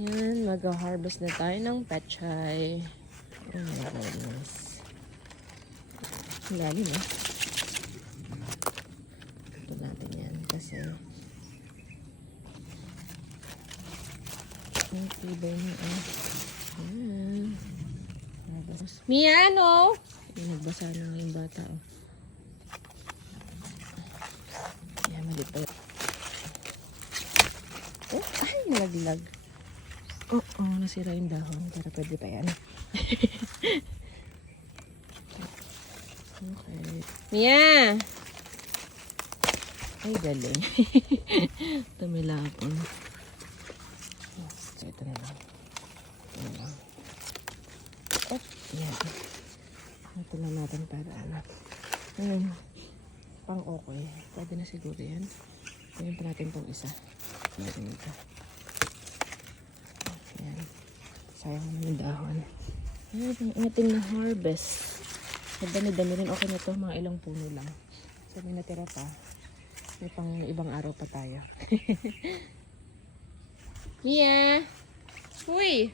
Yan, mag-harvest na tayo ng pechay. Oh my goodness. Lalim eh. Ito natin yan kasi ang tibay niya eh. Yan. Mia, ano? Nagbasa na yung bata oh. Yan, mali pa. Oh, ay, nalaglag. Oo, nasira yung dahon. Pero pwede pa yan. Okay. Mia! Ay, galing. Tumilapon. So, ito na lang. Ito na lang. Oh, yan. Ito na natin para ano. Ayun. Pang okay. Pwede na siguro yan. Gawin pa natin itong isa. Natin ito. Ayan. Sayang naman yung dahon. Ayan, ang ating na harvest. Dami-dami rin. Okay na ito. Mga ilang puno lang. So, may natira pa. May pang ibang araw pa tayo. Mia! Uy!